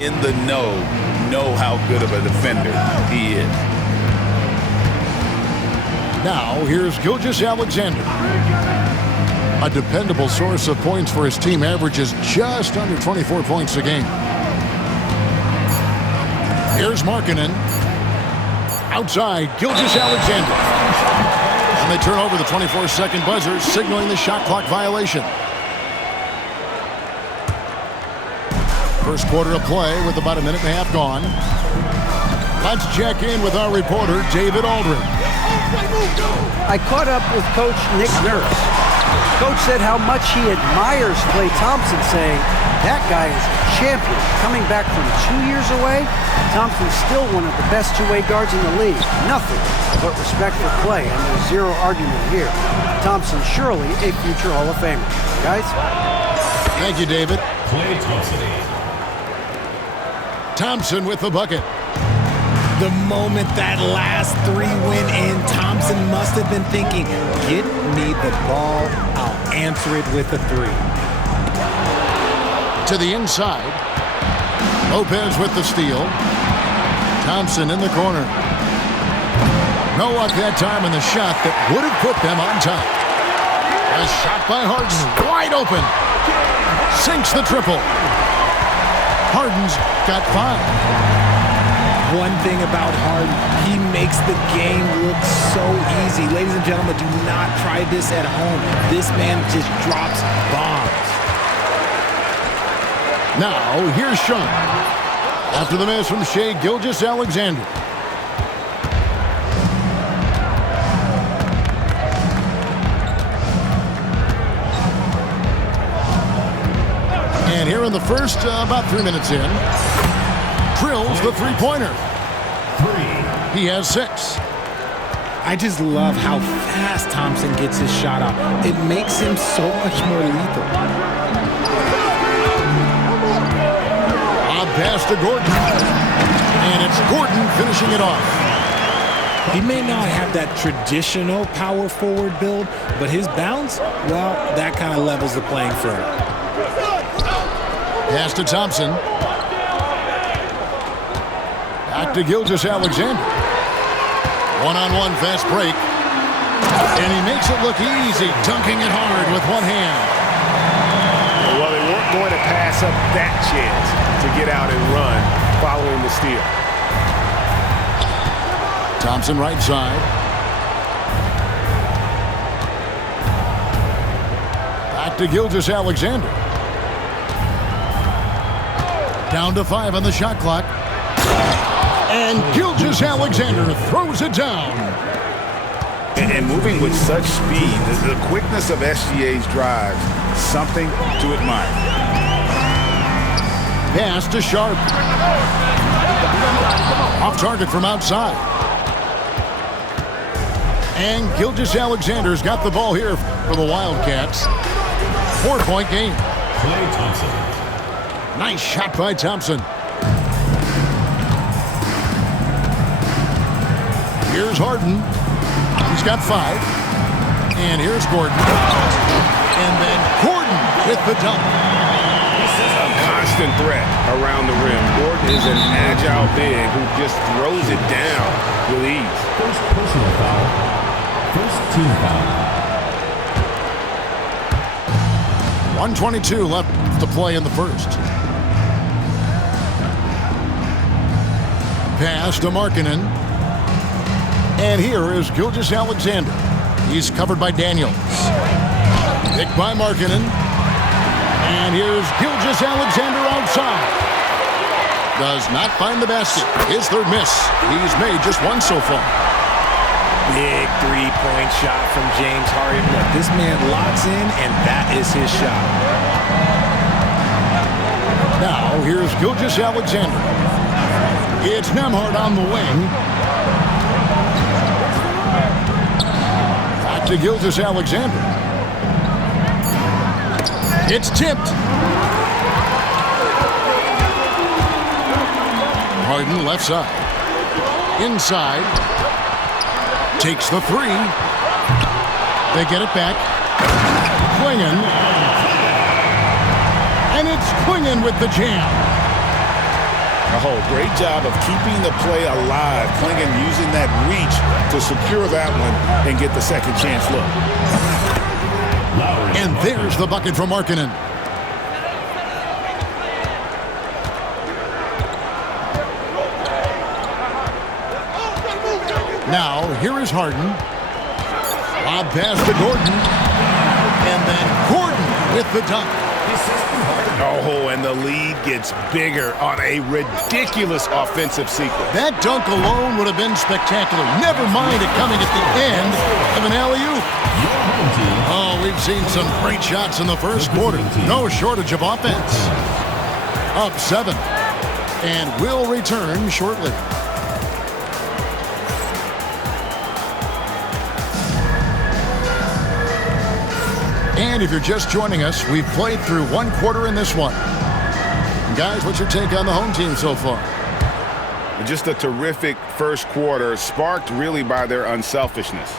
in the know how good of a defender he is. Now, here's Gilgeous-Alexander. A dependable source of points for his team, averages just under 24 points a game. Here's Markkanen. Outside, Gilgeous-Alexander. And they turn over the 24-second buzzer, signaling the shot clock violation. First quarter of play with about a minute and a half gone. Let's check in with our reporter, David Aldridge. I caught up with Coach Nick Nurse. Coach said how much he admires Klay Thompson, saying, that guy is a champion. Coming back from 2 years away, Thompson's still one of the best two-way guards in the league. Nothing but respect for Klay, and there's zero argument here. Thompson surely a future Hall of Famer. Guys? Thank you, David. Klay Thompson. Thompson with the bucket. The moment that last three went in, Thompson must have been thinking, get me the ball, I'll answer it with a three. To the inside. Lopez with the steal. Thompson in the corner. No luck that time in the shot that would have put them on top. A shot by Harden, wide open. Sinks the triple. Harden's got 5. One thing about Harden, he makes the game look so easy. Ladies and gentlemen, do not try this at home. This man just drops bombs. Now, here's Sean. After the miss from Shai Gilgeous-Alexander. And here in the first, about 3 minutes in, drills the three-pointer. He has 6. I just love how fast Thompson gets his shot out. It makes him so much more lethal. A pass to Gordon. And it's Gordon finishing it off. He may not have that traditional power forward build, but his bounce, well, that kind of levels the playing field. Pass to Thompson. Back to Gilgeous-Alexander. One-on-one fast break. And he makes it look easy, dunking it hard with one hand. Well, they weren't going to pass up that chance to get out and run following the steal. Thompson right side. Back to Gilgeous-Alexander. Down to 5 on the shot clock. And Gilgeous-Alexander throws it down. And moving with such speed, the quickness of SGA's drives, something to admire. Pass to Sharp. Off target from outside. And Gilgeous-Alexander's got the ball here for the Wildcats. 4-point game. Klay Thompson. Nice shot by Thompson. Here's Harden. He's got 5. And here's Gordon. And then Gordon with the dunk. A constant threat around the rim. Gordon is an agile big who just throws it down with ease. First personal foul. First team foul. 1:22 left to play in the first. Pass to Markkanen. And here is Gilgeous-Alexander. He's covered by Daniels. Picked by Markkanen. And here's Gilgeous-Alexander outside. Does not find the basket. His third miss. He's made just 1 so far. Big three-point shot from James Harden. Look, this man locks in, and that is his shot. Now, here's Gilgeous-Alexander. It's Nembhard on the wing. Back to Gilgeous-Alexander. It's tipped. Harden left side. Inside. Takes the 3. They get it back. Clingan. And it's Clingan with the jam. Oh, great job of keeping the play alive. Clingan using that reach to secure that one and get the second chance look. And there's the bucket from Markkanen. Now, here is Harden. Lob pass to Gordon. And then Gordon with the dunk. Oh, and the lead gets bigger on a ridiculous offensive sequence. That dunk alone would have been spectacular. Never mind it coming at the end of an alley-oop. Oh, we've seen some great shots in the first quarter. No shortage of offense. Up 7. And will return shortly. And if you're just joining us, we've played through 1 quarter in this one. Guys, what's your take on the home team so far? Just a terrific first quarter, sparked really by their unselfishness.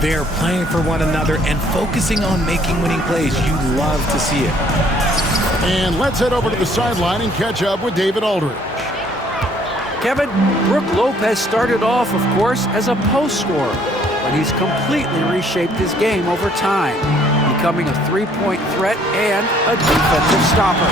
They're playing for one another and focusing on making winning plays. You love to see it. And let's head over to the sideline and catch up with David Aldridge. Kevin, Brook Lopez started off, of course, as a post scorer, but he's completely reshaped his game over time, becoming a three-point threat and a defensive stopper.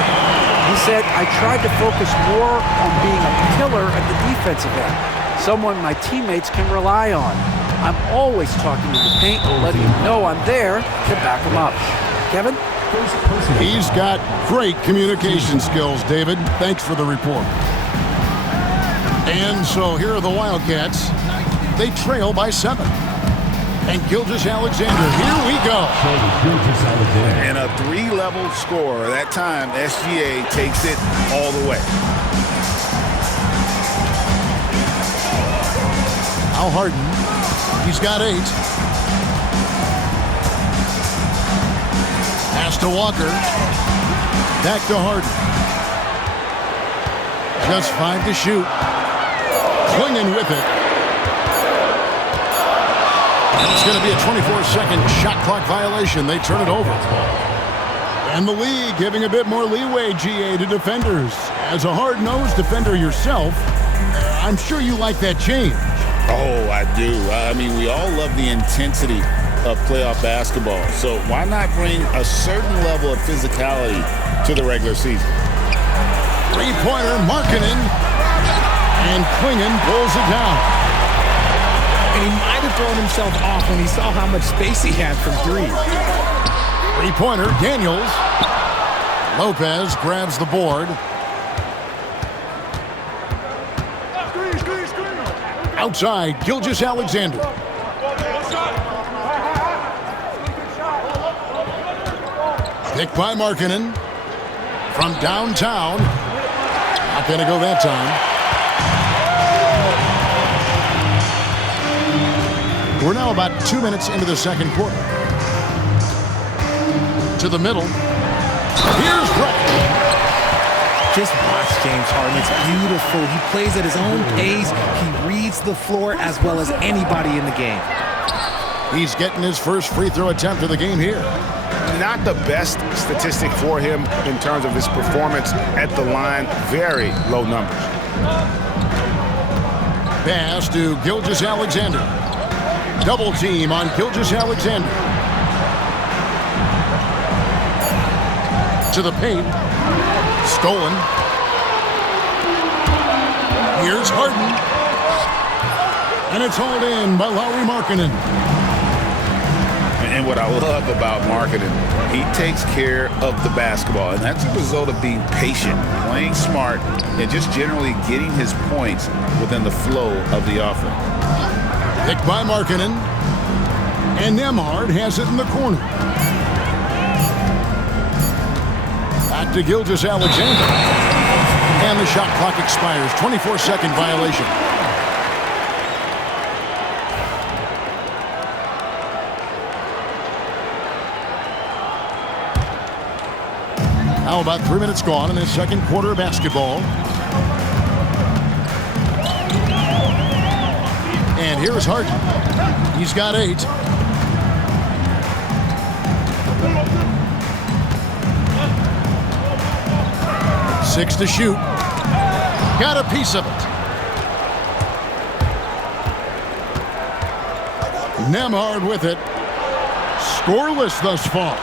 He said, I tried to focus more on being a pillar at the defensive end, someone my teammates can rely on. I'm always talking in the paint, letting him know I'm there to back him up. Kevin? He's got great communication skills, David. Thanks for the report. And so here are the Wildcats. They trail by 7. And Gilgeous-Alexander, here we go. And a 3-level score. That time, SGA takes it all the way. Al Harden, he's got 8. Pass to Walker. Back to Harden. Just 5 to shoot. Clingan with it. It's going to be a 24-second shot clock violation. They turn it over. And the league giving a bit more leeway, GA, to defenders. As a hard-nosed defender yourself, I'm sure you like that change. Oh, I do. I mean, we all love the intensity of playoff basketball. So why not bring a certain level of physicality to the regular season? Three-pointer, Markkanen. And Clingan pulls it down. And he might have thrown himself off when he saw how much space he had from 3. Three-pointer, Daniels. Lopez grabs the board. Outside, Gilgeous-Alexander. Picked by Markkanen. From downtown. Not going to go that time. We're now about 2 minutes into the second quarter. To the middle. Here's Brett. Just watch James Harden. It's beautiful. He plays at his own pace. He reads the floor as well as anybody in the game. He's getting his first free throw attempt of the game here. Not the best statistic for him in terms of his performance at the line. Very low numbers. Pass to Gilgeous-Alexander. Double team on Gilgeous-Alexander. To the paint. Stolen. Here's Harden. And it's hauled in by Lauri Markkanen. And what I love about Markkanen, he takes care of the basketball. And that's a result of being patient, playing smart, and just generally getting his points within the flow of the offense. Picked by Markkanen. And Nembhard has it in the corner. Back to Gilgeous-Alexander. And the shot clock expires. 24-second violation. Now about 3 minutes gone in this second quarter of basketball. And here's Harden. He's got 8. Six to shoot. got a piece of it. Nembhard with it. Scoreless thus far.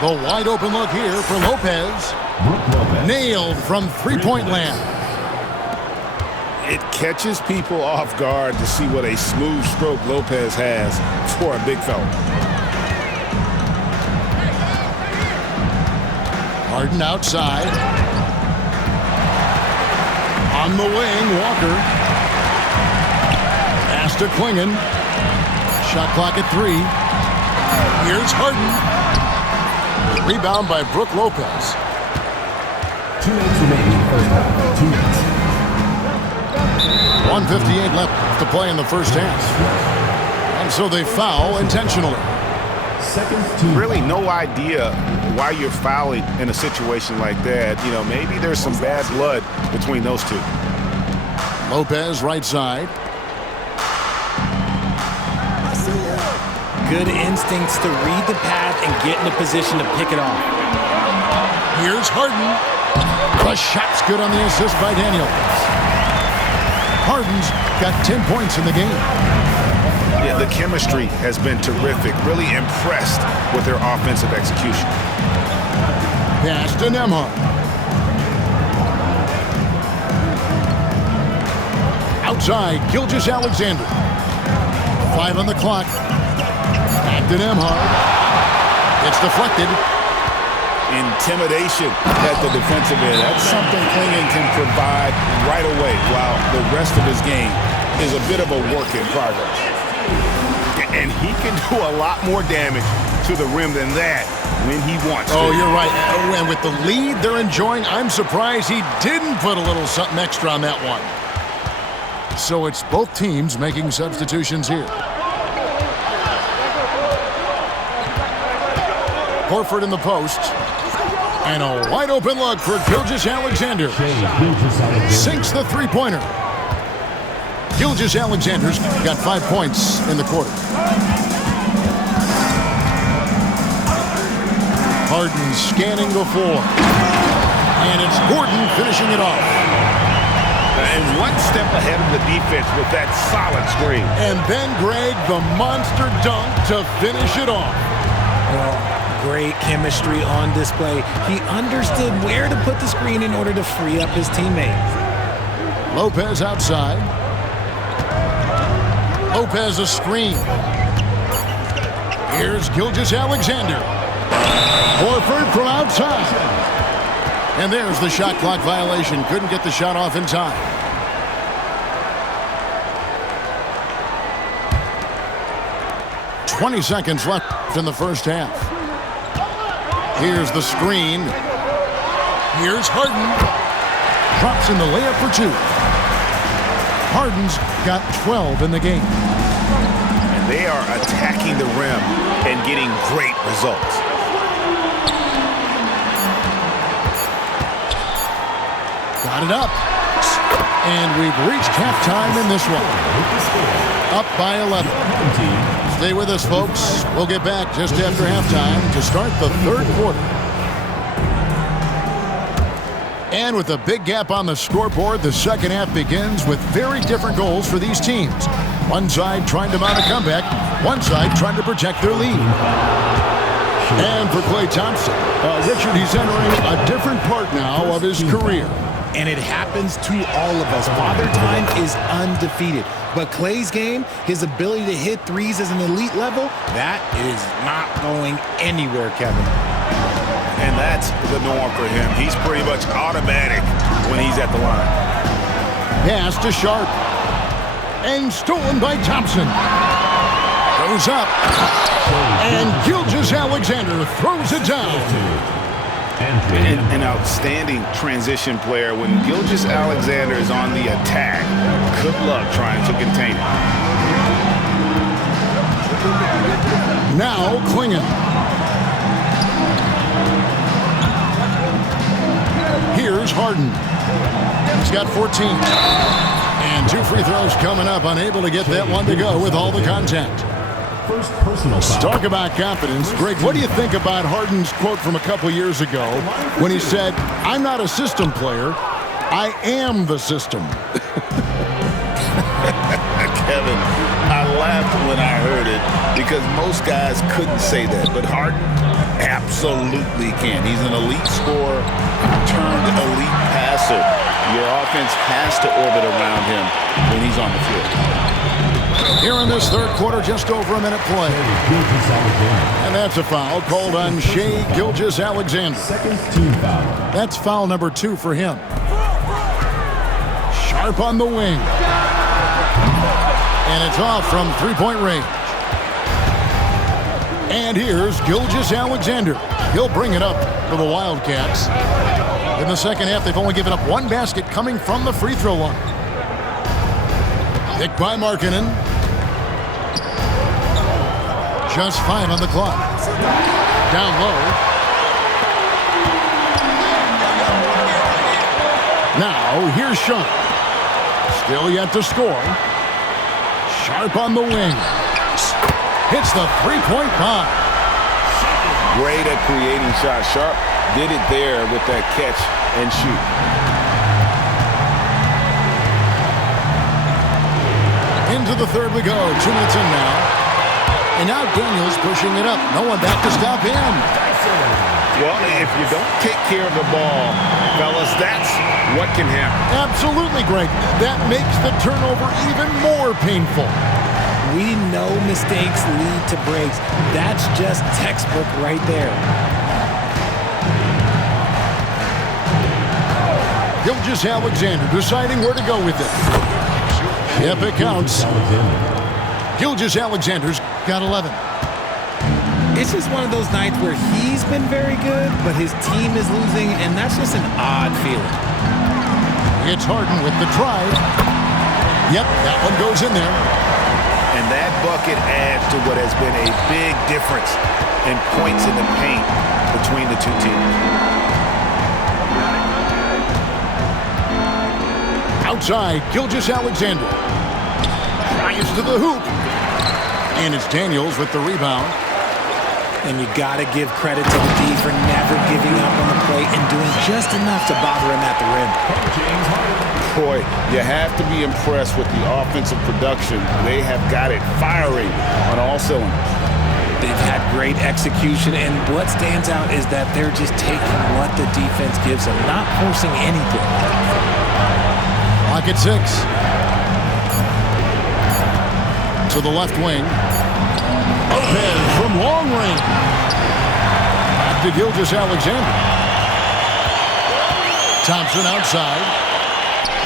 The wide open look here for Lopez. Nailed from three-point land. It catches people off guard to see what a smooth stroke Lopez has for a big fella. Harden outside. On the wing, Walker. Pass to Klingon. Shot clock at 3. Here's Harden. Rebound by Brook Lopez. 2 minutes remaining first half. 2 minutes. 1:58 left to play in the first half. And so they foul intentionally. Second team. Really no idea why you're fouling in a situation like that. You know, maybe there's some bad blood between those two. Lopez right side. Good instincts to read the path and get in a position to pick it off. Here's Harden. The shot's good on the assist by Daniels. Harden's got 10 points in the game. Yeah, the chemistry has been terrific. Really impressed with their offensive execution. Pass to Nembhard. Outside, Gilgeous-Alexander. 5 on the clock. Back to Nembhard. It's deflected. Intimidation at the defensive end. That's something Klingon can provide right away, while the rest of his game is a bit of a work in progress. And he can do a lot more damage to the rim than that when he wants to. Oh, you're right. And with the lead they're enjoying, I'm surprised he didn't put a little something extra on that one. So it's both teams making substitutions here. Horford in the post. And a wide open look for Gilgeous-Alexander. Sinks the three-pointer. Gilgeous-Alexander's got 5 points in the quarter. Harden scanning the floor. And it's Gordon finishing it off. And one step ahead of the defense with that solid screen. And then Greg, the monster dunk to finish it off. Well, great chemistry on display. He understood where to put the screen in order to free up his teammate. Lopez outside. Lopez a screen. Here's Gilgeous-Alexander. Horford from outside. And there's the shot clock violation. Couldn't get the shot off in time. "20 seconds left in the first half. Here's the screen. Here's Harden. Drops in the layup for 2. Harden's got 12 in the game. And they are attacking the rim and getting great results. Got it up. And we've reached halftime in this one. Up by 11. Stay with us, folks. We'll get back just after halftime to start the third quarter. And with a big gap on the scoreboard, the second half begins with very different goals for these teams. One side trying to mount a comeback, one side trying to protect their lead. And for Klay Thompson, Richard, he's entering a different part now of his career. And it happens to all of us. Father Time is undefeated. But Klay's game, his ability to hit threes as an elite level, that is not going anywhere, Kevin. And that's the norm for him. He's pretty much automatic when he's at the line. Pass to Sharp. And stolen by Thompson. Goes up. And Gilgeous-Alexander throws it down. An outstanding transition player. When Gilgeous-Alexander is on the attack, good luck trying to contain it. Now Klingon. Here's Harden. He's got 14. And 2 free throws coming up. Unable to get that one to go with all the contact. First personal foul. Talk about confidence. Greg, what do you think about Harden's quote from a couple years ago when he said, "I'm not a system player, I am the system. Kevin, I laughed when I heard it because most guys couldn't say that, but Harden absolutely can. He's an elite scorer turned elite passer. Your offense has to orbit around him when he's on the field. Here in this third quarter, just over a minute play. And that's a foul called on Shai Gilgeous-Alexander. Second team foul. That's foul number 2 for him. Sharp on the wing. And it's off from three-point range. And here's Gilgeous-Alexander. He'll bring it up for the Wildcats. In the second half, they've only given up one basket coming from the free throw line. Picked by Markkanen. Just 5 on the clock. Down low. Now, here's Sharp. Still yet to score. Sharp on the wing. Hits the three-point bomb. Great at creating shots. Sharp did it there with that catch and shoot. Into the third we go. 2 minutes in now. And now Daniels pushing it up. No one back to stop him. Well, if you don't take care of the ball, fellas, that's what can happen. Absolutely, Greg. That makes the turnover even more painful. We know mistakes lead to breaks. That's just textbook right there. Gilgeous-Alexander deciding where to go with it. Yep, it counts. Gilgeous-Alexander's got 11. It's just one of those nights where he's been very good, but his team is losing, and that's just an odd feeling. It's Harden with the try. Yep, that one goes in there. And that bucket adds to what has been a big difference in points in the paint between the two teams. Outside, Gilgeous-Alexander. Drives to the hoop. And it's Daniels with the rebound. And you got to give credit to the D for never giving up on the play and doing just enough to bother him at the rim. Boy, you have to be impressed with the offensive production. They have got it firing on all cylinders. They've had great execution, and what stands out is that they're just taking what the defense gives them, not forcing anything. Clock at 6. To the left wing. Lopez from long range. Back to Gilgeous-Alexander. Thompson outside.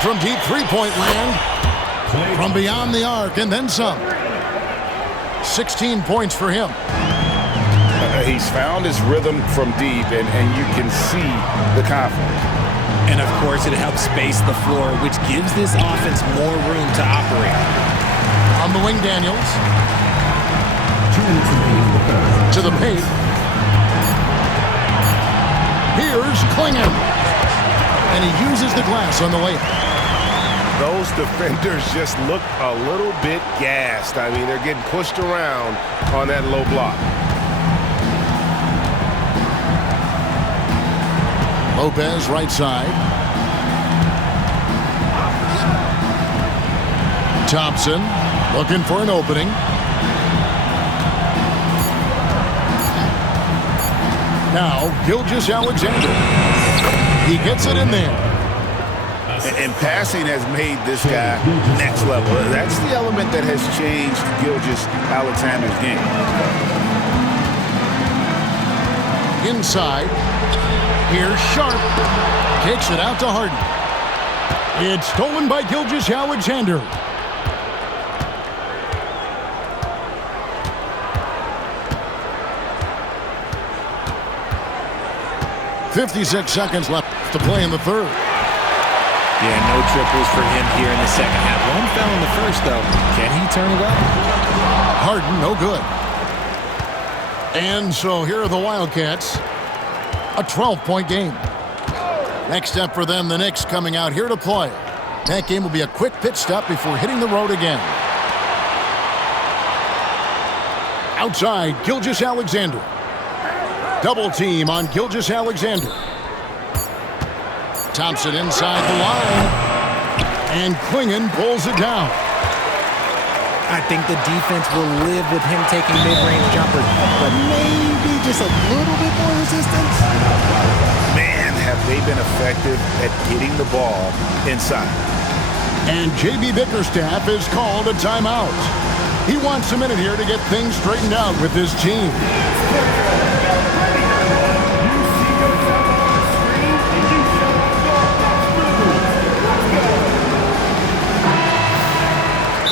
From deep three-point land. From beyond the arc and then some. 16 points for him. He's found his rhythm from deep, and you can see the confidence. And, of course, it helps space the floor, which gives this offense more room to operate. On the wing, Daniels. To the paint. Here's Klingon. And he uses the glass on the layup. Those defenders just look a little bit gassed. I mean, they're getting pushed around on that low block. Lopez, right side. Thompson looking for an opening. Now, Gilgeous-Alexander. He gets it in there. And passing has made this guy next level. That's the element that has changed Gilgeous-Alexander's game. Inside. Here's Sharp. Kicks it out to Harden. It's stolen by Gilgeous-Alexander. .56 seconds left to play in the third. Yeah, no triples for him here in the second half. One fell in the first, though. Can he turn it up? Harden, no good. And so here are the Wildcats. A 12-point game. Next step for them, the Knicks coming out here to play. That game will be a quick pit stop before hitting the road again. Outside, Gilgeous-Alexander. Double team on Gilgeous-Alexander. Thompson inside the line. And Clingan pulls it down. I think the defense will live with him taking mid-range jumpers, but maybe just a little bit more resistance. Man, have they been effective at getting the ball inside. And J.B. Bickerstaff is called a timeout. He wants a minute here to get things straightened out with his team.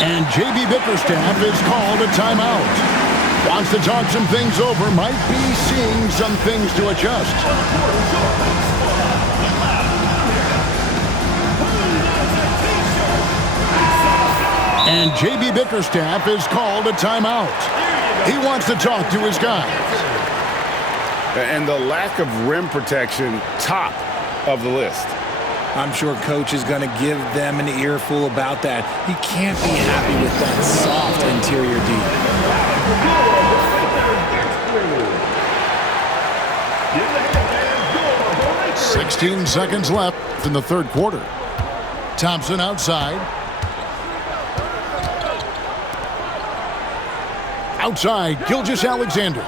And J.B. Bickerstaff is called a timeout. Wants to talk some things over, might be seeing some things to adjust. And J.B. Bickerstaff is called a timeout. He wants to talk to his guys. And the lack of rim protection, top of the list. I'm sure Coach is going to give them an earful about that. He can't be happy with that soft interior D. 16 seconds left in the third quarter. Thompson outside. Outside, Gilgeous-Alexander.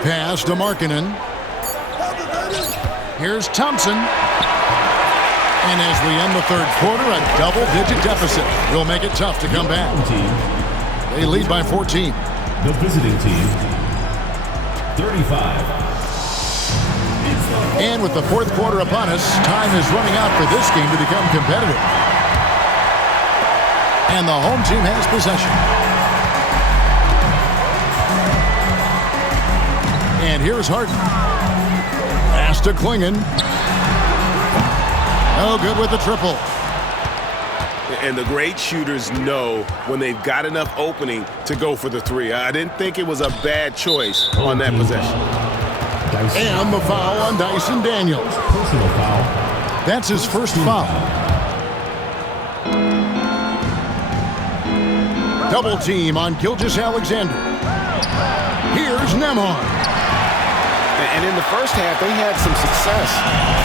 Pass to Markkanen. Here's Thompson. And as we end the third quarter, a double-digit deficit will make it tough to come back. They lead by 14. The visiting team, 35. And with the fourth quarter upon us, time is running out for this game to become competitive. And the home team has possession. And here's Harden. Pass to Clingan. No good with the triple. And the great shooters know when they've got enough opening to go for the three. I didn't think it was a bad choice on that possession. And the foul on Dyson Daniels. Personal foul. That's his first foul. Double team on Gilgeous-Alexander. Here's Nembhard. And in the first half, they had some success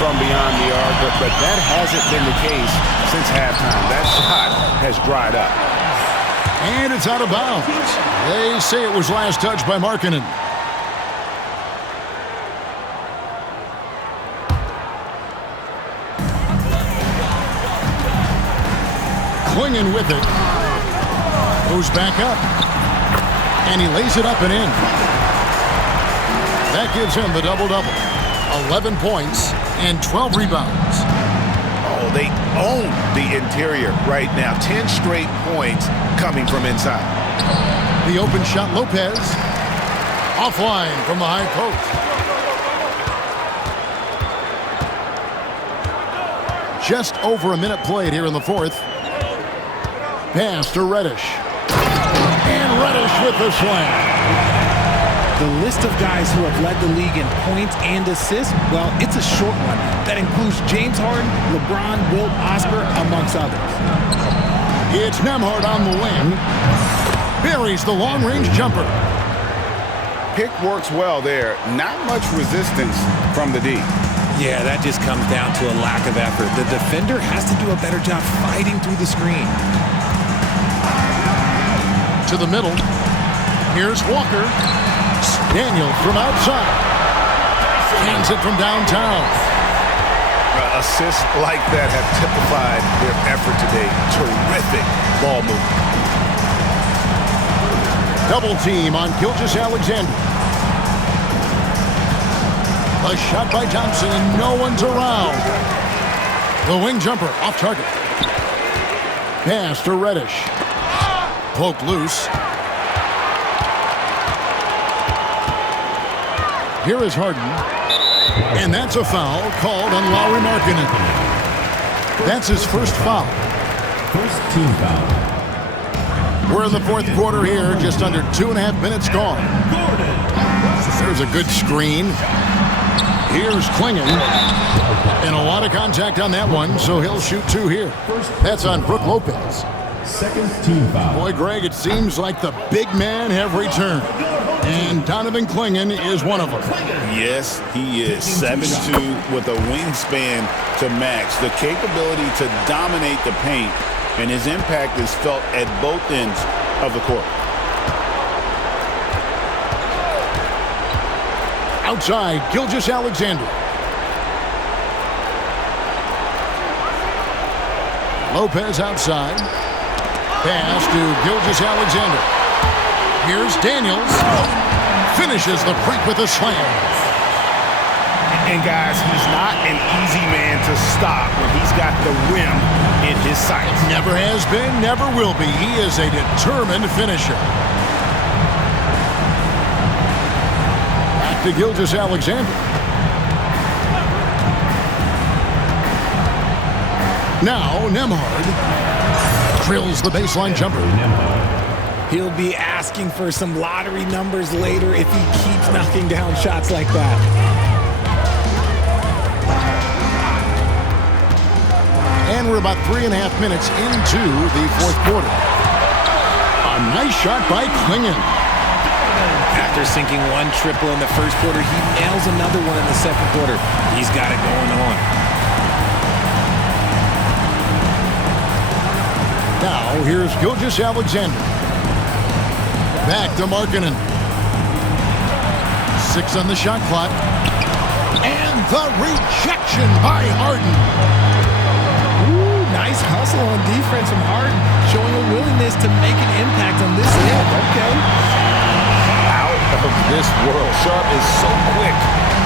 from beyond the arc, but that hasn't been the case since halftime. That shot has dried up. And it's out of bounds. They say it was last touched by Markkanen. Clingan with it. Goes back up. And he lays it up and in. That gives him the double-double. 11 points and 12 rebounds. Oh, they own the interior right now. 10 straight points coming from inside. The open shot, Lopez. Offline from the high post. Just over a minute played here in the fourth. Pass to Reddish. And Reddish with the slam. The list of guys who have led the league in points and assists, well, it's a short one. That includes James Harden, LeBron, Wilt, Oscar, amongst others. It's Nembhard on the wing. Buries the long-range jumper. Pick works well there. Not much resistance from the D. Yeah, that just comes down to a lack of effort. The defender has to do a better job fighting through the screen. To the middle. Here's Walker. Daniel from outside. Hands it from downtown. Assists like that have typified their effort today. Terrific ball movement. Double team on Gilgeous-Alexander. A shot by Thompson and no one's around. The wing jumper off target. Pass to Reddish. Poked loose. Here is Harden. And that's a foul called on Lauri Markkanen. That's his first foul. First team foul. We're in the fourth quarter here, just under 2.5 minutes gone. There's a good screen. Here's Clingan. And a lot of contact on that one, so he'll shoot two here. That's on Brook Lopez. Second team foul. Boy, Greg, it seems like the big men have returned. And Donovan Clingan is one of them. Yes, he is 7'2" with a wingspan to match. The capability to dominate the paint, and his impact is felt at both ends of the court. Outside, Gilgeous-Alexander. Lopez outside. Pass to Gilgeous-Alexander. Here's Daniels. Finishes the break with a slam. And guys, he's not an easy man to stop when he's got the rim in his sights. Never has been, never will be. He is a determined finisher. Back to Gilgeous-Alexander. Now Nembhard drills the baseline jumper. He'll be asking for some lottery numbers later if he keeps knocking down shots like that. And we're about 3.5 minutes into the fourth quarter. A nice shot by Clingan. After sinking one triple in the first quarter, he nails another one in the second quarter. He's got it going on. Now here's Gilgeous-Alexander. Back to Markkanen. 6 on the shot clock. And the rejection by Harden. Ooh, nice hustle on defense from Harden, showing a willingness to make an impact on this end. Okay. Out of this world. Sharp is so quick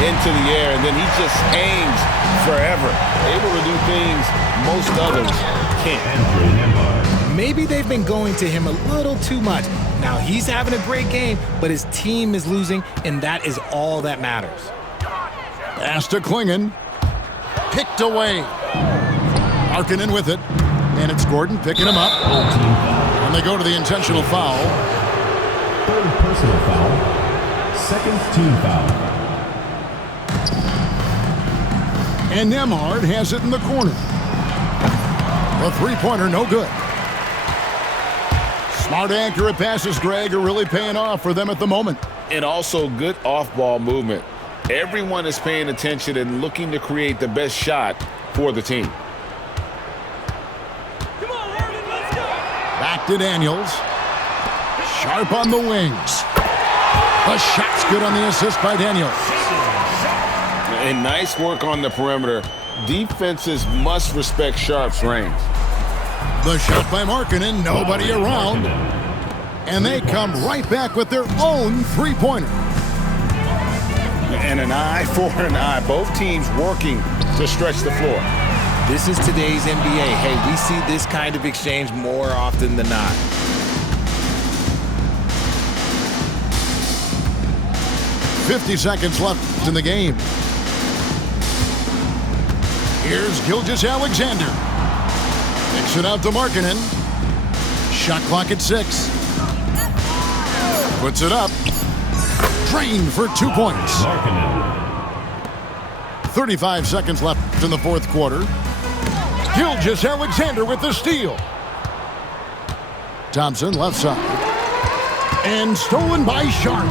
into the air, and then he just hangs forever. Able to do things most others can't. Maybe they've been going to him a little too much. Now he's having a great game, but his team is losing, and that is all that matters. Pass to Clingan. Picked away. Markkanen with it. And it's Gordon picking him up. And they go to the intentional foul. Third personal foul. Second team foul. And Nembhard has it in the corner. The three-pointer, no good. Smart, accurate passes, Greg, are really paying off for them at the moment. And also good off-ball movement. Everyone is paying attention and looking to create the best shot for the team. Back to Daniels. Sharp on the wings. The shot's good on the assist by Daniels. And nice work on the perimeter. Defenses must respect Sharp's range. The shot by Markkanen, nobody around. And they come right back with their own three-pointer. And an eye for an eye. Both teams working to stretch the floor. This is today's NBA. Hey, we see this kind of exchange more often than not. .50 seconds left in the game. Here's Gilgeous-Alexander. Kicks it out to Markkanen. Shot clock at 6. Puts it up. Drained for 2 points. 35 seconds left in the fourth quarter. Gilgeous-Alexander with the steal. Thompson left side. And stolen by Sharp.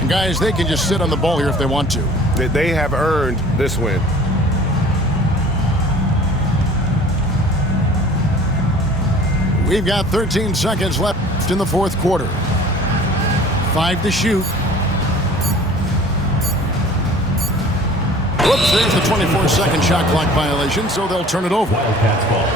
And guys, they can just sit on the ball here if they want to. They have earned this win. We've got 13 seconds left in the fourth quarter. 5 to shoot. Whoops, there's the 24-second shot clock violation, so they'll turn it over. Wildcats ball.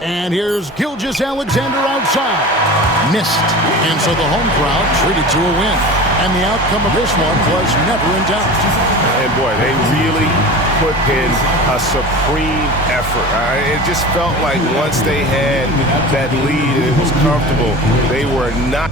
And here's Gilgeous-Alexander outside. Missed. And so the home crowd treated to a win. And the outcome of this one was never in doubt. And boy, they really put in a supreme effort. It just felt like once they had that lead and it was comfortable, they were not